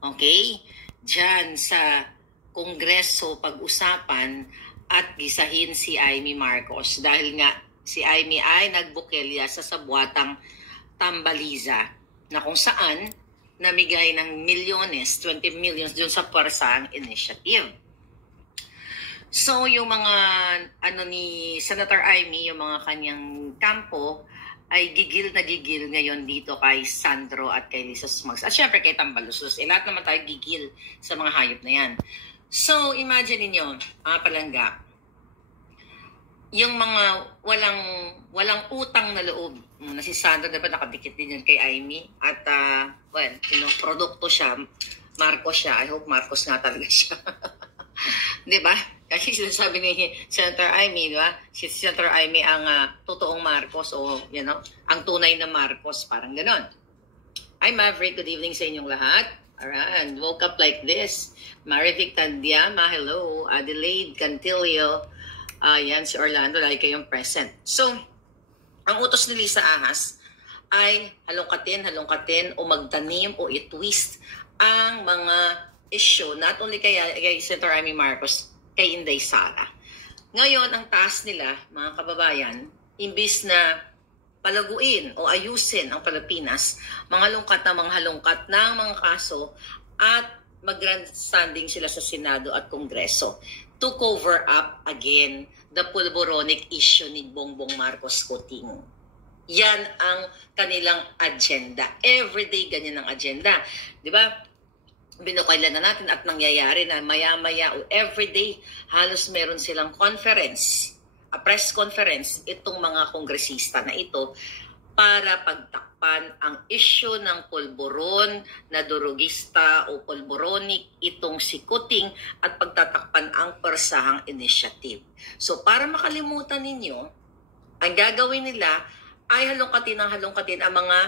Okay? Diyan sa Kongreso pag-usapan at gisahin si Amy Marcos dahil nga si Amy ay nagbukilya sa sabwatang Tambaliza na kung saan namigay ng milyones, 20 millions dun sa Puwersahang Initiative. So yung mga ni Senator Amy, yung mga kanyang kampo ay gigil na gigil ngayon dito kay Sandro at kay Lisa Smugs. At syempre kay Tambaluslos. Lahat naman tayo gigil sa mga hayop na yan. So imagine niyo, palangga, yung mga walang utang na loob na si Sandra, diba nakadikit din yun kay Amy at produkto siya, Marcos siya. I hope Marcos nga talaga siya. Diba? Kasi sinasabi ni Senator Amy, diba? Si Senator Amy ang totoong Marcos o ang tunay na Marcos, parang ganon. Hi Maverick, good evening sa inyong lahat. Alright, woke up like this. Marivic Tandiama, hello. Adelaide Cantillo. Yan, si Orlando, lagi kayong present. So, ang utos ni Lisa Ahas ay halongkatin o magtanim o i-twist ang mga issue, not only kay Senator Amy Marcos, kay Inday Sara. Ngayon, ang task nila, mga kababayan, imbis na palaguin o ayusin ang Pilipinas, mga halongkat ng mga kaso at mag-grandstanding sila sa Senado at Kongreso to cover up again the pulboronic issue ni Bongbong Marcos Kuting. Yan ang kanilang agenda. Everyday ganyan ang agenda. Di ba? Binukailan na natin at nangyayari na maya-maya o everyday halos meron silang conference, a press conference, itong mga kongresista na ito para pagtakpan ang issue ng pulburon na durugista o pulboronic itong si Kuting at pagtatakpan ang Puwersahang Initiative. So para makalimutan ninyo, ang gagawin nila ay halongkatin ang mga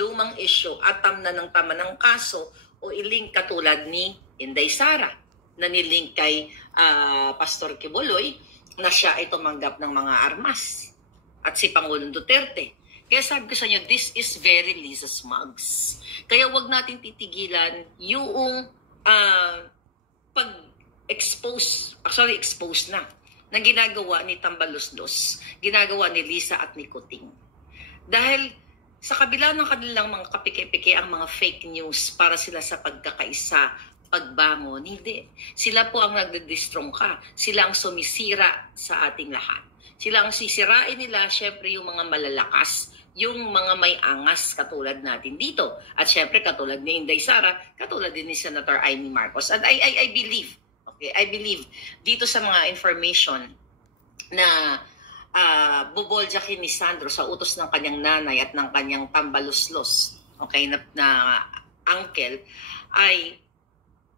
lumang issue at tamna ng kaso o ilink katulad ni Inday Sara na nilink kay Pastor Kibuloy na siya ay tumanggap ng mga armas at si Pangulong Duterte. Kaya sabi ko sa inyo, this is very Lisa Smugs. Kaya wag natin titigilan yung expose na ginagawa ni Tambaluslos, ginagawa ni Lisa at ni Kuting. Dahil sa kabila ng kanilang mga kapike-pike ang mga fake news para sila sa pagkakaisa, pagbangon, hindi. Sila po ang nagdidistrongka. Sila ang sumisira sa ating lahat. Sila ang sisirain nila, syempre yung mga malalakas, yung mga may angas katulad natin dito. At syempre katulad ni Inday Sara, katulad din ni Senator Amy Marcos. And I believe, I believe dito sa mga information na buboljakin ni Sandro sa utos ng kanyang nanay at ng kanyang Tambaluslos, na uncle, ay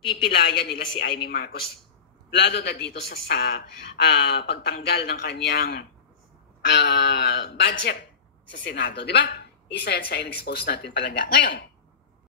pipilayan nila si Amy Marcos. Lalo na dito sa pagtanggal ng kanyang budget sa Senado, di ba? Isa yan sa in-expose natin talaga. Ngayon,